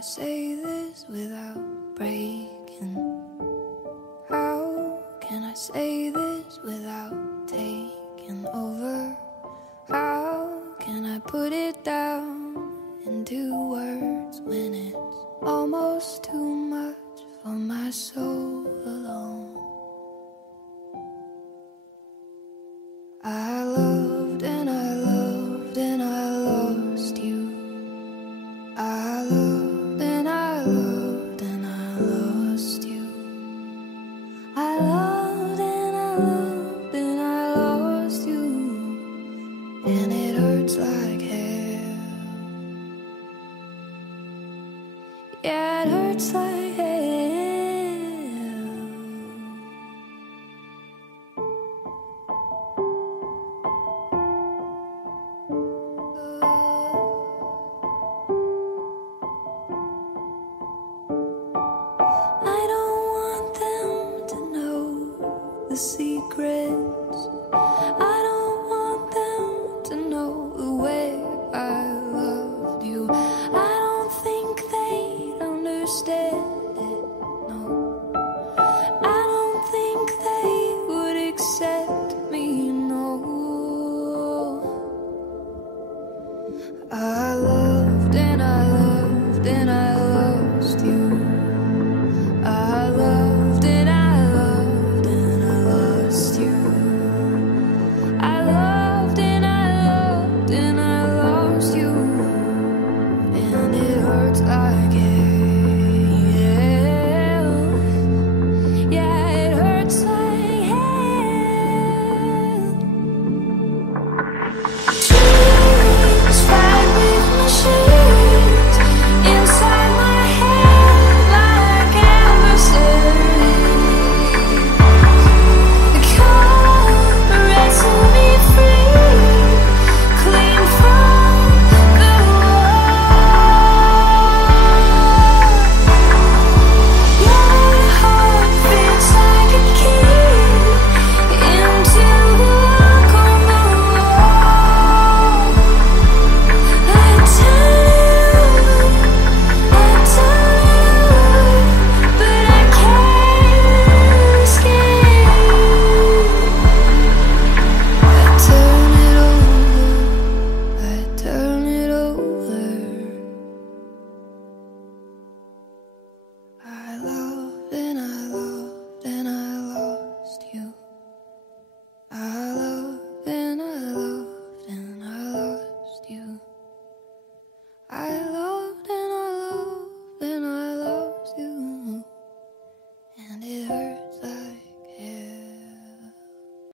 I say this without breaking? How can I say this without taking over? How can I put it down into words when it's almost too much for my soul alone? I loved and I loved and I lost you. I loved and I loved and I lost you. I loved and I loved and I lost you. And it hurts like hell. Yeah, it hurts like hell. I don't want them to know the secret.